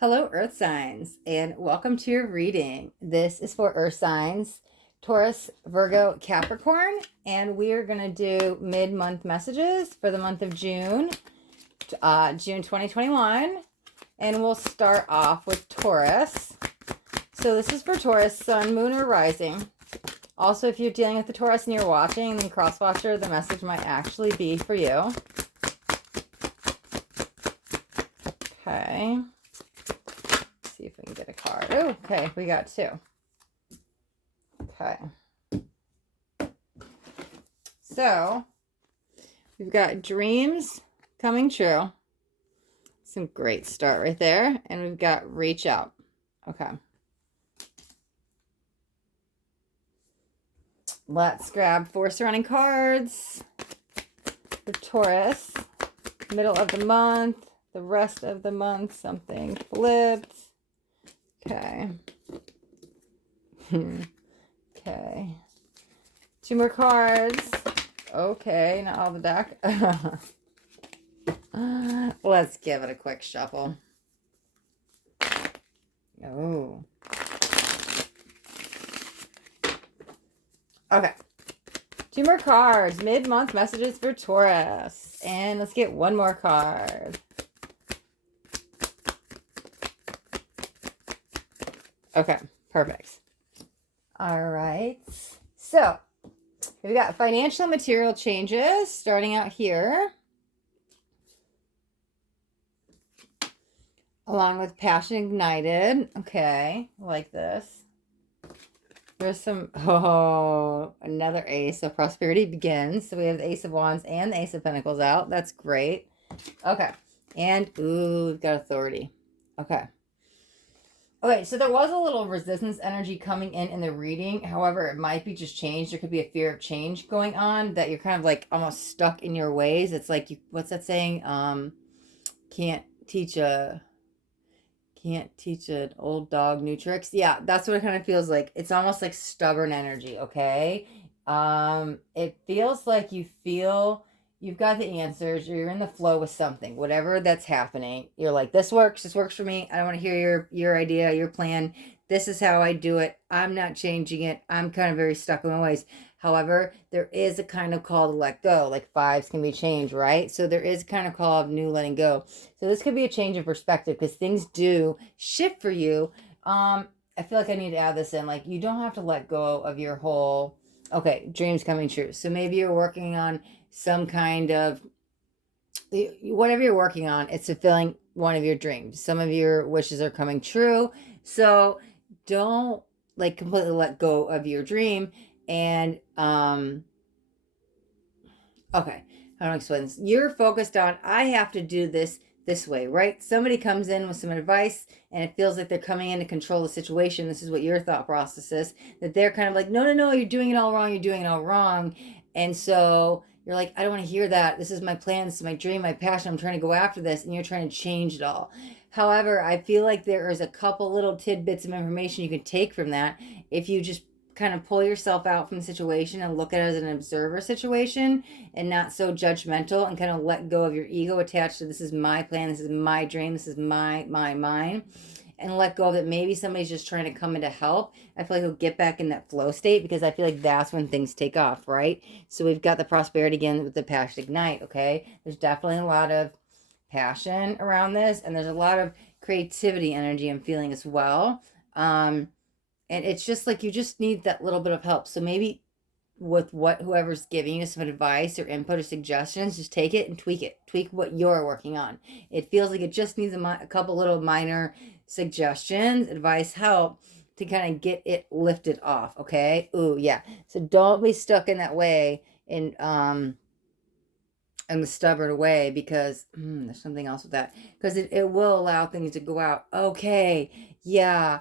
Hello, Earth signs, and welcome to your reading. This is for Earth signs, Taurus, Virgo, Capricorn, and we are going to do mid-month messages for the month of June, June 2021, and we'll start off with Taurus. So this is for Taurus, Sun, Moon, or Rising. Also, if you're dealing with the Taurus and you're watching, then cross-watcher, the message might actually be for you. Okay. See if we can get a card. Oh, okay, we got two. Okay. So, we've got dreams coming true. Some great start right there. And we've got reach out. Okay. Let's grab four surrounding cards for Taurus. Middle of the month. The rest of the month, something flipped. Okay. Okay. Two more cards. Okay, not all the deck. Let's give it a quick shuffle. Oh. Okay. Two more cards. Mid-month messages for Taurus. And let's get one more card. Okay, perfect. All right. So, we've got financial and material changes starting out here. Along with passion ignited. Okay, like this. There's some, another ace of prosperity begins. So we have the Ace of Wands and the Ace of Pentacles out. That's great. Okay. And, ooh, we've got authority. Okay. Okay, so there was a little resistance energy coming in the reading. However, it might be just change. There could be a fear of change going on that you're kind of like almost stuck in your ways. It's like, what's that saying? Can't teach an old dog new tricks. Yeah, that's what it kind of feels like. It's almost like stubborn energy, okay? It feels like you've got the answers, or you're in the flow with something, whatever that's happening. You're like, this works for me. I don't want to hear your idea, your plan. This is how I do it. I'm not changing it. I'm kind of very stuck in my ways. However, there is a kind of call to let go. Like fives can be changed, right? So there is a kind of call of new letting go. So this could be a change of perspective because things do shift for you. I feel like I need to add this in. Like, you don't have to let go of your whole, okay, dreams coming true. So maybe you're working on some kind of, whatever you're working on, it's fulfilling one of your dreams. Some of your wishes are coming true. So don't like completely let go of your dream. And okay, how do I explain this? You're focused on, I have to do this way, right? Somebody comes in with some advice and it feels like they're coming in to control the situation. This is what your thought process is, that they're kind of like, no, you're doing it all wrong. You're doing it all wrong. And so you're like, I don't want to hear that. This is my plan. This is my dream, my passion. I'm trying to go after this. And you're trying to change it all. However, I feel like there is a couple little tidbits of information you can take from that if you just kind of pull yourself out from the situation and look at it as an observer situation and not so judgmental, and kind of let go of your ego attached to, this is my plan, this is my dream, this is mine, and let go of that. Maybe somebody's just trying to come in to help. I feel like you'll get back in that flow state, because I feel like that's when things take off, right? So we've got the prosperity again with the passion ignite, okay? There's definitely a lot of passion around this, and there's a lot of creativity energy I'm feeling as well. And it's just like you just need that little bit of help. So maybe with whoever's giving you some advice or input or suggestions, just take it and tweak it. Tweak what you're working on. It feels like it just needs a couple little minor suggestions, advice, help to kind of get it lifted off. Okay. Ooh, yeah. So don't be stuck in that way in the stubborn way, because there's something else with that. Because it will allow things to go out. Okay. Yeah.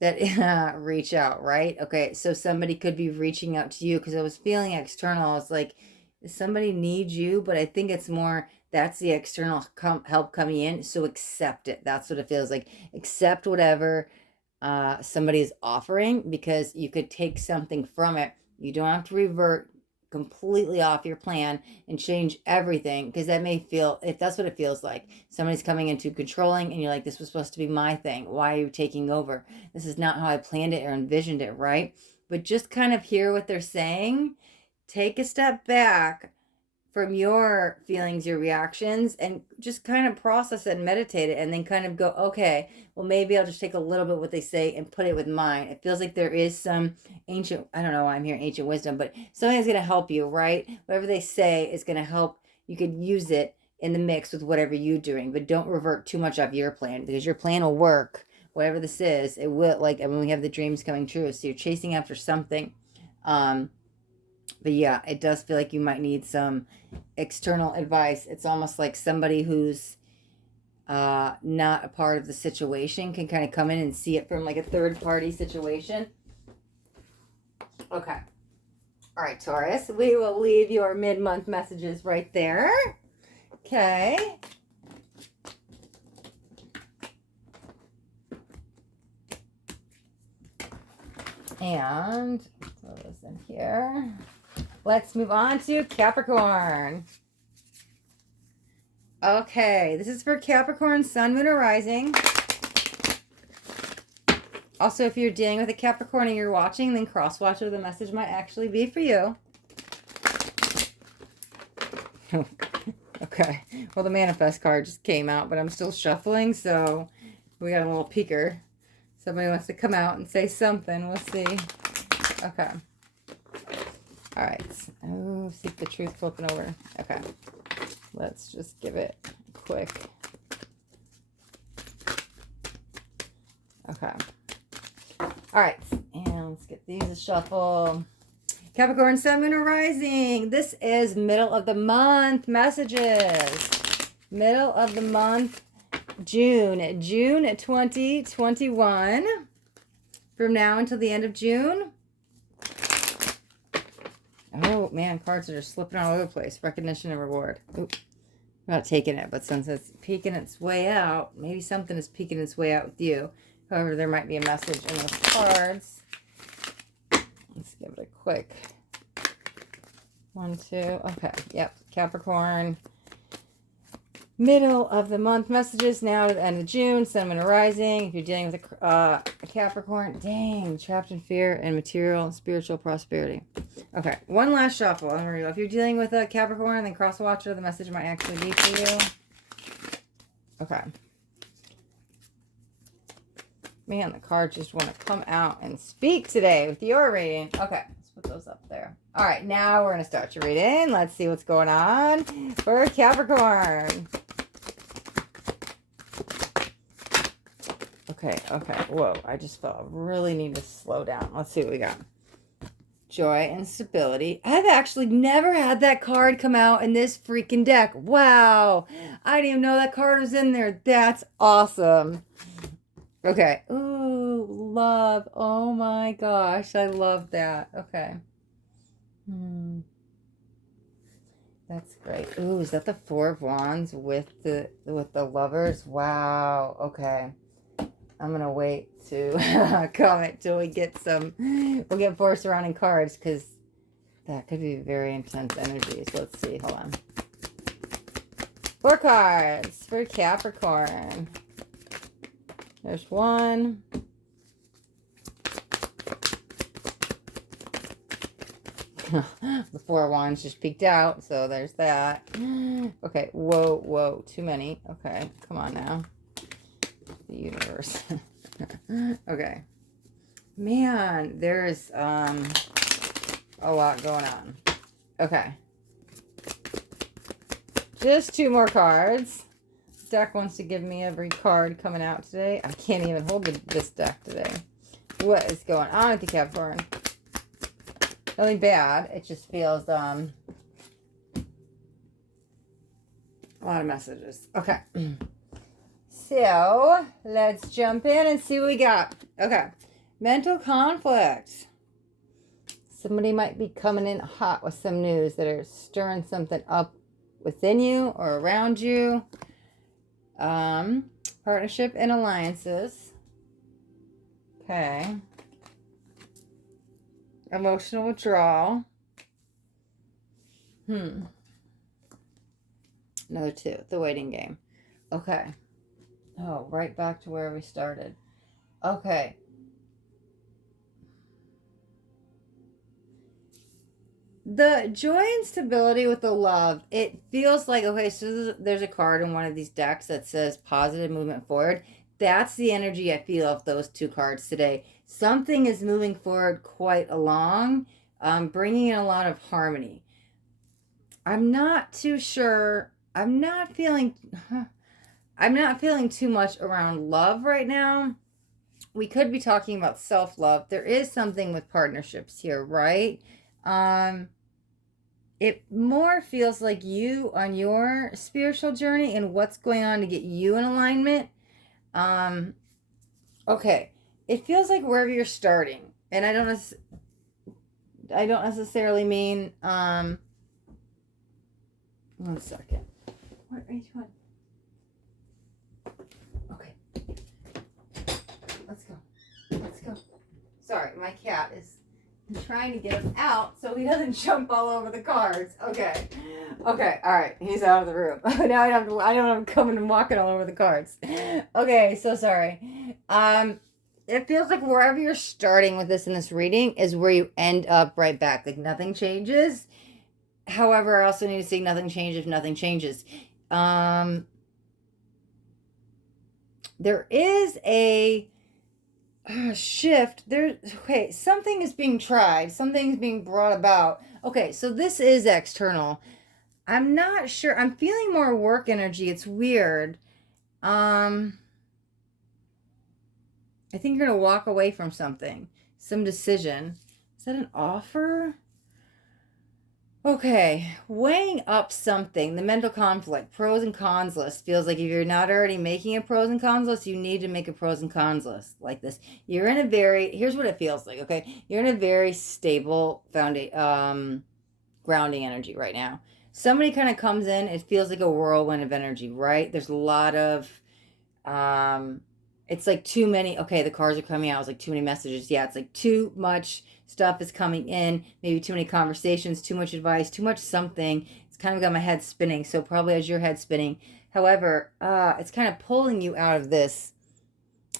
That reach out, right? Okay, so somebody could be reaching out to you, because I was feeling external. It's like somebody needs you, but I think it's more that's the external help coming in. So accept it. That's what it feels like. Accept whatever somebody is offering, because you could take something from it. You don't have to revert completely off your plan and change everything, because that may feel, if that's what it feels like, somebody's coming into controlling and you're like, this was supposed to be my thing. Why are you taking over? This is not how I planned it or envisioned it, right? But just kind of hear what they're saying. Take a step back from your feelings, your reactions, and just kind of process it and meditate it, and then kind of go, okay, well, maybe I'll just take a little bit of what they say and put it with mine. It feels like there is some ancient, I don't know why I'm hearing ancient wisdom, but something that's going to help you, right? Whatever they say is going to help. You could use it in the mix with whatever you're doing, but don't revert too much off your plan, because your plan will work. Whatever this is, it will, like, when we have the dreams coming true. So you're chasing after something. But yeah, it does feel like you might need some external advice. It's almost like somebody who's not a part of the situation can kind of come in and see it from like a third party situation. Okay. All right, Taurus, we will leave your mid-month messages right there. Okay. And throw this in here. Let's move on to Capricorn. Okay, this is for Capricorn, Sun, Moon, or Rising. Also, if you're dealing with a Capricorn and you're watching, then cross-watch where the message might actually be for you. Okay, well, the manifest card just came out, but I'm still shuffling, so we got a little peeker. Somebody wants to come out and say something. We'll see. Okay. All right. Oh, seek the truth flipping over. Okay. Let's just give it a quick. Okay. All right. And let's get these a shuffle. Capricorn, Sun, Moon, or Rising. This is middle of the month messages. Middle of the month, June 2021. From now until the end of June. Oh, man, cards are just slipping all over the place. Recognition and reward. Oop. I'm not taking it, but since it's peeking its way out, maybe something is peeking its way out with you. However, there might be a message in those cards. Let's give it a quick 1, 2. Okay, yep, Capricorn. Middle of the month messages now to the end of June. Sun, Moon, or Rising. If you're dealing with a Capricorn, dang, trapped in fear and material and spiritual prosperity. Okay, one last shuffle. There we go. If you're dealing with a Capricorn, then cross watch where the message might actually be for you. Okay. Man, the cards just want to come out and speak today with your reading. Okay, let's put those up there. All right, now we're going to start your reading. Let's see what's going on for Capricorn. Okay. Whoa, I just felt I really need to slow down. Let's see what we got. Joy and stability. I've actually never had that card come out in this freaking deck. Wow. I didn't even know that card was in there. That's awesome. Okay. Ooh, love. Oh my gosh. I love that. Okay. That's great. Ooh, is that the Four of Wands with the lovers? Wow. Okay. I'm going to wait to comment till we get we'll get 4 surrounding cards, because that could be very intense energies. Let's see. Hold on. 4 cards for Capricorn. There's 1. The 4 of Wands just peeked out, so there's that. Okay. Whoa. Too many. Okay. Come on now. The universe. Okay, man, there's a lot going on. Okay, just 2 more cards. This deck wants to give me every card coming out today. I can't even hold this deck today. What is going on with the Capricorn? Nothing bad, it just feels a lot of messages. Okay. So, let's jump in and see what we got. Okay. Mental conflict. Somebody might be coming in hot with some news that are stirring something up within you or around you. Partnership and alliances. Okay. Emotional withdrawal. Another 2. The waiting game. Okay. Oh, right back to where we started. Okay. The joy and stability with the love, it feels like, okay, so there's a card in one of these decks that says positive movement forward. That's the energy I feel of those 2 cards today. Something is moving forward quite along, bringing in a lot of harmony. I'm not too sure. I'm not feeling too much around love right now. We could be talking about self-love. There is something with partnerships here, right? It more feels like you on your spiritual journey and what's going on to get you in alignment. Okay. It feels like wherever you're starting, and I don't necessarily mean, 1 second. What are you doing? Okay. Let's go. Sorry, my cat is trying to get him out so he doesn't jump all over the cards. Okay. All right. He's out of the room. Now I don't have him coming and walking all over the cards. Okay, so sorry. It feels like wherever you're starting with this in this reading is where you end up right back. Like nothing changes. However, I also need to say nothing changes if nothing changes. There is a shift. Okay, something is being tried. Something's being brought about. Okay, so this is external. I'm not sure. I'm feeling more work energy. It's weird. I think you're going to walk away from something. Some decision. Is that an offer? Okay, weighing up something, the mental conflict, pros and cons list feels like if you're not already making a pros and cons list, you need to make a pros and cons list like this. You're in a here's what it feels like, okay? You're in a very stable grounding energy right now. Somebody kind of comes in, it feels like a whirlwind of energy, right? There's a lot of, it's like too many, okay, the cards are coming out, it's like too many messages. Yeah, it's like too much stuff is coming in, maybe too many conversations, too much advice, too much something. It's kind of got my head spinning, so probably has your head spinning. However, it's kind of pulling you out of this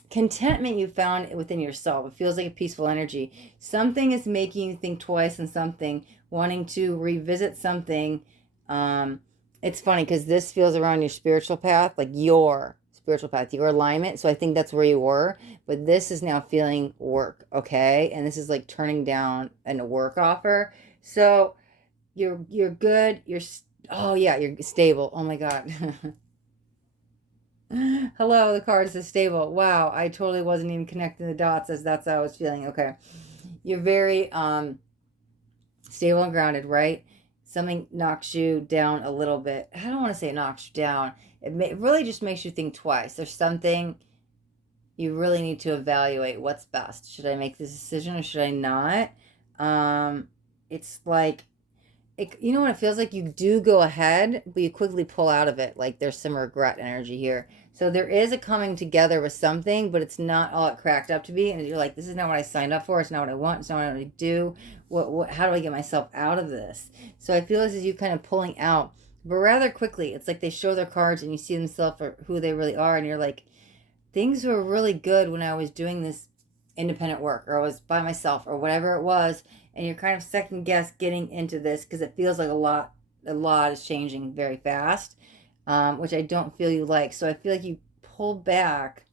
contentment you found within yourself. It feels like a peaceful energy. Something is making you think twice on something, wanting to revisit something. It's funny because this feels around your spiritual path, like your spiritual path, your alignment. So I think that's where you were, but this is now feeling work, okay? And this is like turning down a work offer. So you're good. Oh yeah, you're stable. Oh my God. Hello, the card says stable. Wow, I totally wasn't even connecting the dots as that's how I was feeling. Okay. You're very stable and grounded, right? Something knocks you down a little bit. I don't want to say it knocks you down. It really just makes you think twice. There's something you really need to evaluate what's best. Should I make this decision or should I not? It's like, you know what it feels like? You do go ahead, but you quickly pull out of it. Like there's some regret energy here. So there is a coming together with something, but it's not all it cracked up to be. And you're like, this is not what I signed up for. It's not what I want. It's not what I want to do. How do I get myself out of this? So I feel this is you kind of pulling out, but rather quickly. It's like they show their cards and you see themselves for who they really are. And you're like, things were really good when I was doing this independent work or I was by myself or whatever it was. And you're kind of second guess getting into this because it feels like a lot is changing very fast, which I don't feel you like. So I feel like you pull back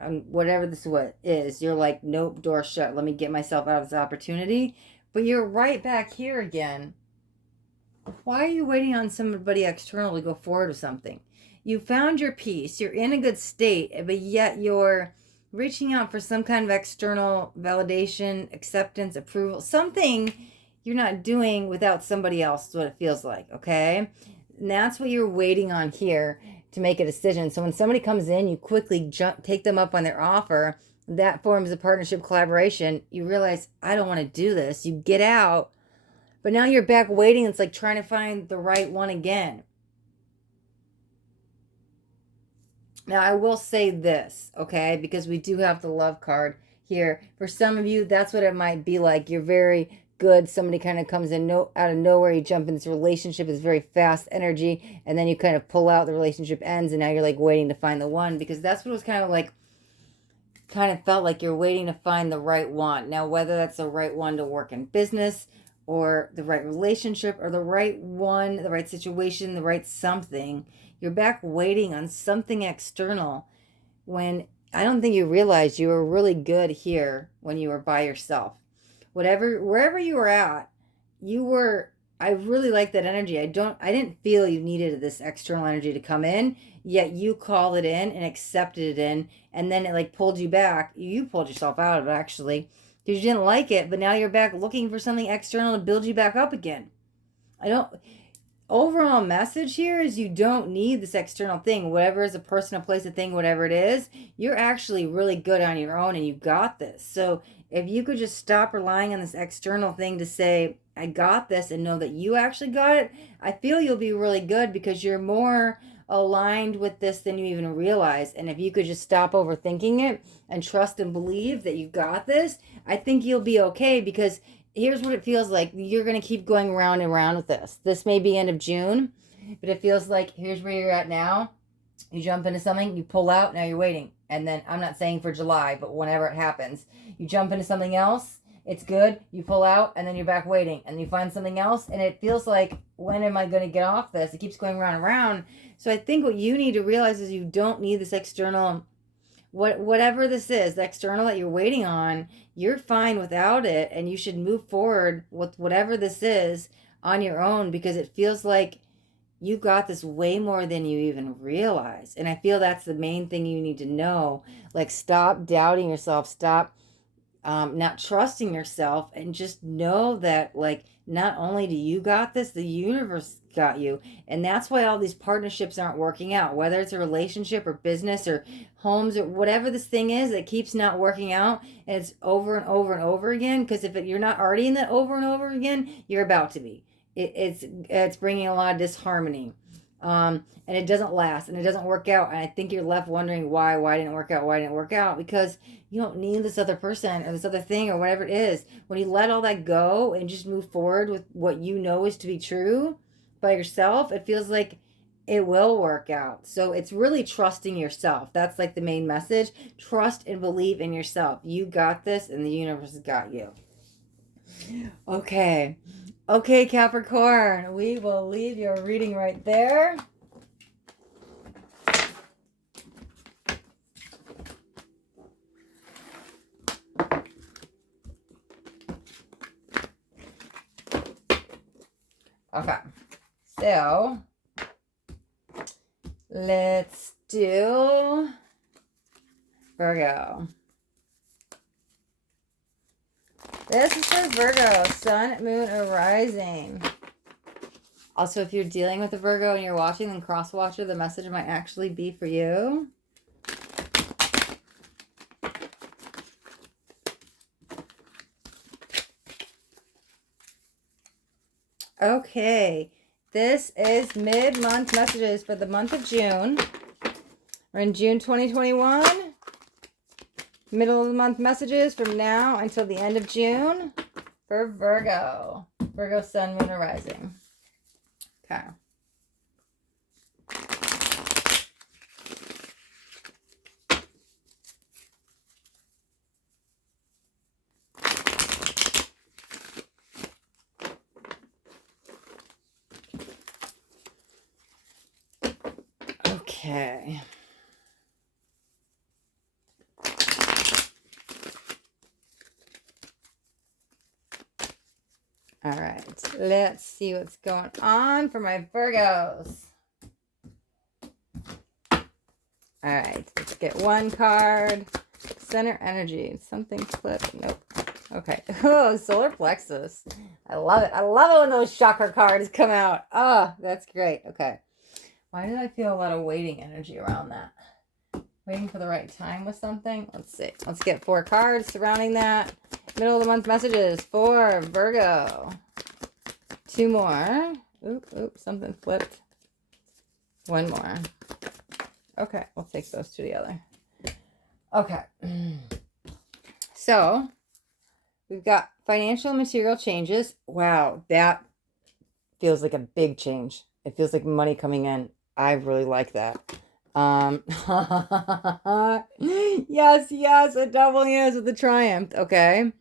on whatever this is. You're like, nope, door shut. Let me get myself out of this opportunity. But you're right back here again. Why are you waiting on somebody external to go forward with something? You found your peace. You're in a good state, but yet you're reaching out for some kind of external validation, acceptance, approval, something you're not doing without somebody else is what it feels like, okay? And that's what you're waiting on here to make a decision. So when somebody comes in, you quickly take them up on their offer. That forms a partnership collaboration. You realize, I don't want to do this. You get out, but now you're back waiting. It's like trying to find the right one again. Now, I will say this, okay, because we do have the love card here. For some of you, that's what it might be like. You're very good. Somebody kind of comes in out of nowhere. You jump in this relationship. It's very fast energy. And then you kind of pull out, the relationship ends. And now you're like waiting to find the one. Because that's what it was kind of like. Kind of felt like you're waiting to find the right one. Now, whether that's the right one to work in business or the right relationship or the right one, the right situation, the right something, you're back waiting on something external when I don't think you realized you were really good here when you were by yourself. Wherever you were at, I really like that energy. I didn't feel you needed this external energy to come in, yet you called it in and accepted it in, and then it like pulled you back. You pulled yourself out of it actually because you didn't like it, but now you're back looking for something external to build you back up again. Overall message here is you don't need this external thing. Whatever is a person, a place, a thing, whatever it is, you're actually really good on your own and you got this. So if you could just stop relying on this external thing to say, I got this, and know that you actually got it, I feel you'll be really good because you're more aligned with this than you even realize. And if you could just stop overthinking it and trust and believe that you got this, I think you'll be okay, because here's what it feels like. You're going to keep going round and round with this. This may be end of June, but it feels like here's where you're at now. You jump into something, you pull out, now you're waiting. And then I'm not saying for July, but whenever it happens, you jump into something else, it's good, you pull out, and then you're back waiting. And you find something else, and it feels like, when am I going to get off this? It keeps going round and round. So I think what you need to realize is you don't need this external, whatever this is, the external that you're waiting on, you're fine without it, and you should move forward with whatever this is on your own, because it feels like you got this way more than you even realize. And I feel that's the main thing you need to know. Like, stop doubting yourself, stop not trusting yourself, and just know that, like, not only do you got this, the universe got you. And that's why all these partnerships aren't working out, whether it's a relationship or business or homes or whatever this thing is that keeps not working out, and it's over and over and over again. Because if you're not already in that over and over again, you're about to be. It's bringing a lot of disharmony, and it doesn't last, and it doesn't work out. And I think you're left wondering why didn't it work out? Why didn't it work out? Because you don't need this other person or this other thing or whatever it is. When you let all that go and just move forward with what you know is to be true by yourself, it feels like it will work out. So it's really trusting yourself. That's like the main message. Trust and believe in yourself. You got this, and the universe has got you. Okay, Capricorn, we will leave your reading right there. Okay, so let's do Virgo. This is for Virgo, Sun, Moon, or Rising. Also, if you're dealing with a Virgo and you're watching, then cross-watcher, the message might actually be for you. Okay, this is mid-month messages for the month of June. We're in June 2021. Middle of the month messages from now until the end of June for Virgo. Virgo, Sun, Moon, or Rising. Okay. Okay. All right, let's see what's going on for my Virgos. All right, let's get one card. Center energy. Something flipped. Nope. Okay. Oh, solar plexus. I love it. I love it when those chakra cards come out. Oh, that's great. Okay. Why did I feel a lot of waiting energy around that? Waiting for the right time with something? Let's see. Let's get 4 cards surrounding that. Middle of the month messages for Virgo. 2 more. Oop, something flipped. 1 more. Okay, we'll take those 2 together. Okay. So, we've got Financial and material changes. Wow, that feels like a big change. It feels like money coming in. I really like that. Um, yes, yes, it definitely is with the triumph. Okay.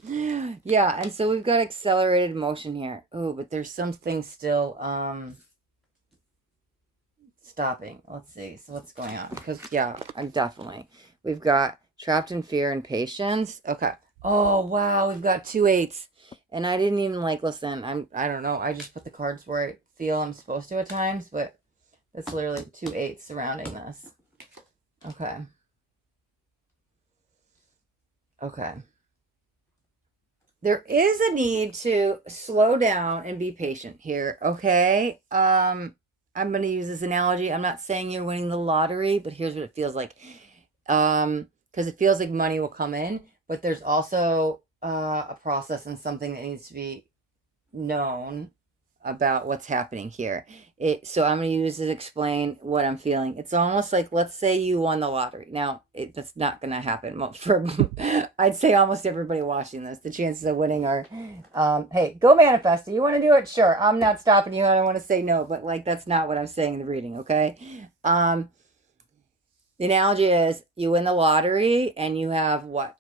Yeah, and so we've got accelerated motion here. Oh, but there's something still stopping. Let's see. So what's going on? Because yeah, I'm definitely. We've got trapped in fear and patience. Okay. Oh wow, we've got 2 8s. And I didn't even like listen. I don't know. I just put the cards where I feel I'm supposed to at times, but it's literally 2 8s surrounding this. Okay. Okay. There is a need to slow down and be patient here, okay? I'm going to use this analogy. I'm not saying you're winning the lottery, but here's what it feels like. Because it feels like money will come in, but there's also a process and something that needs to be known about what's happening here. So I'm going to use it to explain what I'm feeling. It's almost like, let's say you won the lottery. Now, that's not going to happen for I'd say almost everybody watching this. The chances of winning are hey, go manifest it. You want to do it? Sure. I'm not stopping you. I don't want to say no, but like that's not what I'm saying in the reading, okay? The analogy is you win the lottery and you have what?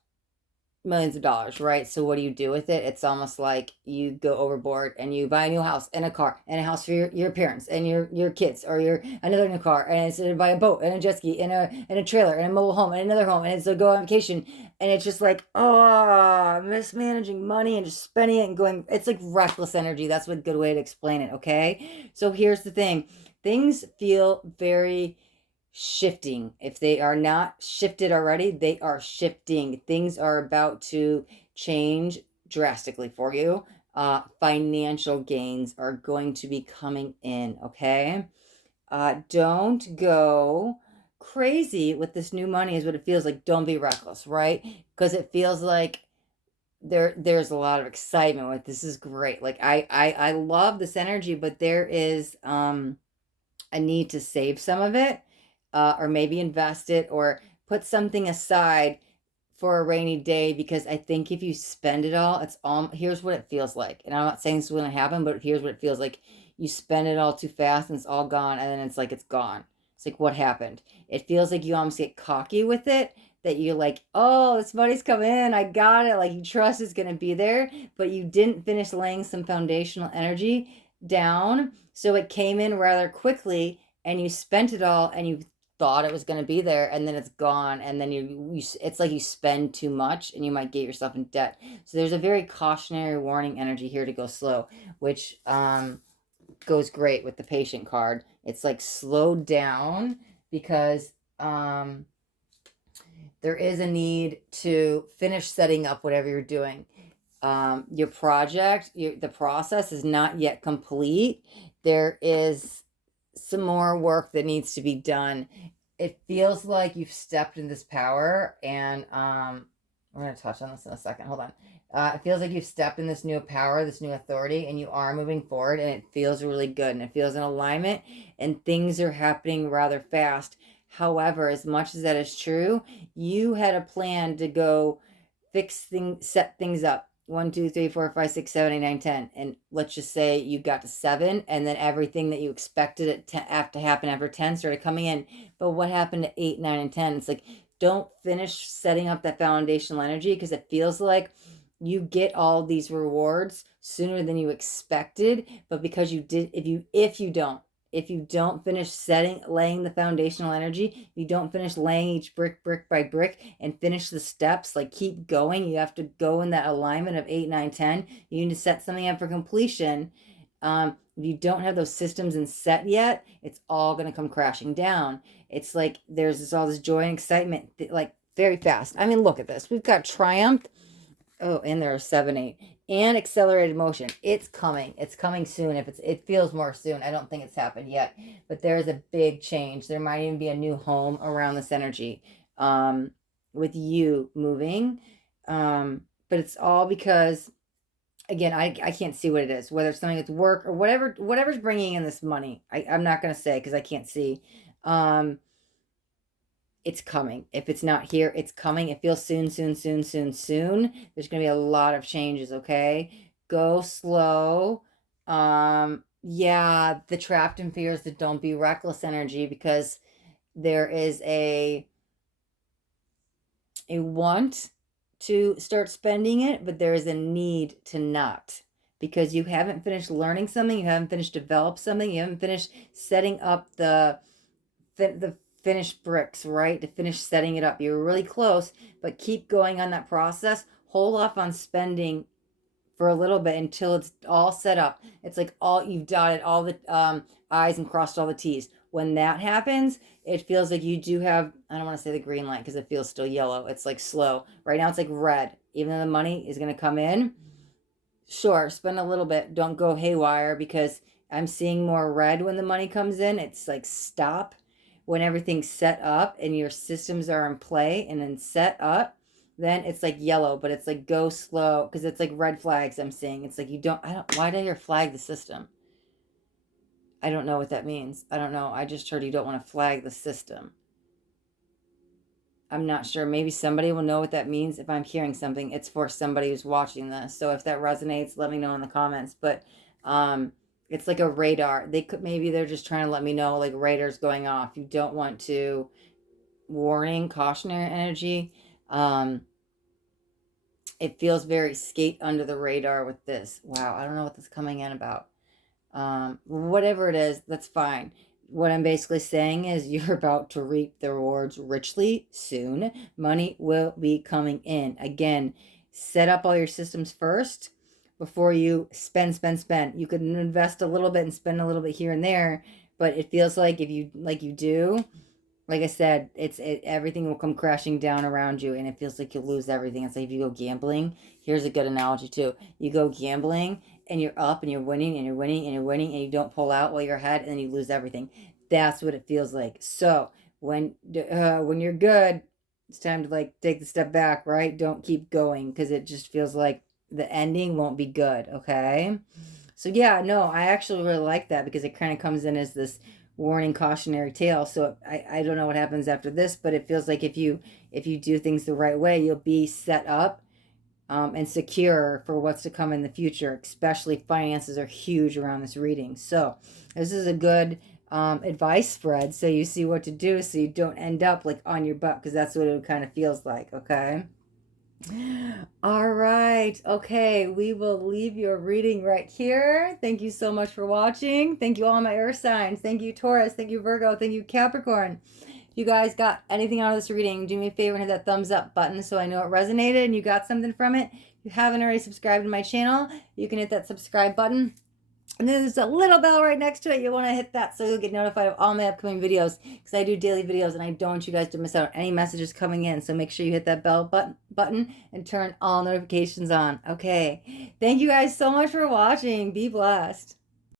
Millions of dollars, right? So what do you do with it? It's almost like you go overboard and you buy a new house and a car and a house for your parents and your kids, or your another new car, and it's to buy a boat and a jet ski and a trailer and a mobile home and another home, and it's to go on vacation, and it's just like, oh, mismanaging money and just spending it and going, it's like reckless energy. That's a good way to explain it, okay? So here's the thing. Things feel very shifting. If they are not shifted already, they are shifting. Things are about to change drastically for you. Financial gains are going to be coming in, okay? Don't go crazy with this new money is what it feels like. Don't be reckless, right? Because it feels like there's a lot of excitement with this. Is great. Like I love this energy, but there is a need to save some of it, or maybe invest it or put something aside for a rainy day, because I think if you spend it all, it's all, here's what it feels like. And I'm not saying this is going to happen, but here's what it feels like. You spend it all too fast and it's all gone, and then it's like it's gone. It's like, what happened? It feels like you almost get cocky with it, that you're like, oh, this money's coming in, I got it. Like you trust it's going to be there, but you didn't finish laying some foundational energy down. So it came in rather quickly and you spent it all and you thought it was going to be there, and then it's gone, and then you it's like you spend too much and you might get yourself in debt. So there's a very cautionary warning energy here to go slow, which goes great with the patient card. It's like slow down, because there is a need to finish setting up whatever you're doing. Your project, the process is not yet complete. There is some more work that needs to be done. It feels like you've stepped in this power, and we're going to touch on this in a second. Hold on. It feels like you've stepped in this new power, this new authority, and you are moving forward, and it feels really good, and it feels in alignment, and things are happening rather fast. However, as much as that is true, you had a plan to go fix things, set things up. 1, 2, 3, 4, 5, 6, 7, 8, 9, 10. And let's just say you got to 7, and then everything that you expected it to have to happen after 10 started coming in. But what happened to 8, 9, and 10? It's like, don't finish setting up that foundational energy, because it feels like you get all these rewards sooner than you expected. But because you did, if you don't finish laying the foundational energy, if you don't finish laying each brick by brick and finish the steps, like keep going, you have to go in that alignment of 8, 9, 10. You need to set something up for completion. If you don't have those systems and set yet, it's all going to come crashing down. It's like there's all this joy and excitement, like very fast. I mean, look at this. We've got triumph. Oh, and there are 7, 8, and accelerated motion. It's coming. It's coming soon. It feels more soon. I don't think it's happened yet, but there is a big change. There might even be a new home around this energy, with you moving. But it's all because, again, I can't see what it is. Whether it's something that's work or whatever's bringing in this money. I'm not gonna say because I can't see. it's coming. If it's not here, it's coming. It feels soon, soon, soon, soon, soon. There's going to be a lot of changes, okay? Go slow. Yeah, the trapped in fears, the don't be reckless energy, because there is a want to start spending it, but there is a need to not, because you haven't finished learning something, you haven't finished develop something, you haven't finished setting up the finished bricks, right? To finish setting it up. You're really close, but keep going on that process. Hold off on spending for a little bit until it's all set up. It's like all you've dotted all the I's and crossed all the T's. When that happens, it feels like you do have, I don't want to say the green light because it feels still yellow. It's like slow. Right now it's like red. Even though the money is going to come in, sure, spend a little bit. Don't go haywire, because I'm seeing more red when the money comes in. It's like stop when everything's set up and your systems are in play and then set up. Then it's like yellow, but it's like go slow, because it's like red flags I'm seeing. It's like why did I hear flag the system? I don't know what that means. I don't know. I just heard you don't want to flag the system. I'm not sure. Maybe somebody will know what that means. If I'm hearing something, it's for somebody who's watching this. So if that resonates, let me know in the comments. But it's like a radar. Maybe they're just trying to let me know, like, radar's going off. You don't want to, warning, cautionary energy. It feels very skate under the radar with this. Wow, I don't know what this is coming in about. Whatever it is, that's fine. What I'm basically saying is you're about to reap the rewards richly soon. Money will be coming in. Again, set up all your systems first before you spend. You could invest a little bit and spend a little bit here and there, but it feels like if you do, like I said, everything will come crashing down around you, and it feels like you'll lose everything. It's like if you go gambling. Here's a good analogy too. You go gambling and you're up and you're winning and you're winning and you're winning, and you don't pull out while you're ahead, and then you lose everything. That's what it feels like. So when you're good, it's time to like take the step back, right? Don't keep going, because it just feels like the ending won't be good. Okay. So yeah, no, I actually really like that, because it kind of comes in as this warning, cautionary tale. So I don't know what happens after this, but it feels like if you do things the right way, you'll be set up and secure for what's to come in the future. Especially finances are huge around this reading. So this is a good advice spread, so you see what to do, so you don't end up like on your butt, because that's what it kind of feels like. Okay. All right. Okay. We will leave your reading right here. Thank you so much for watching. Thank you, all my earth signs. Thank you, Taurus. Thank you, Virgo. Thank you, Capricorn. If you guys got anything out of this reading, do me a favor and hit that thumbs up button so I know it resonated and you got something from it. If you haven't already subscribed to my channel, you can hit that subscribe button. And then there's a little bell right next to it. You'll want to hit that so you'll get notified of all my upcoming videos, because I do daily videos and I don't want you guys to miss out on any messages coming in. So make sure you hit that bell button and turn all notifications on. Okay. Thank you guys so much for watching. Be blessed.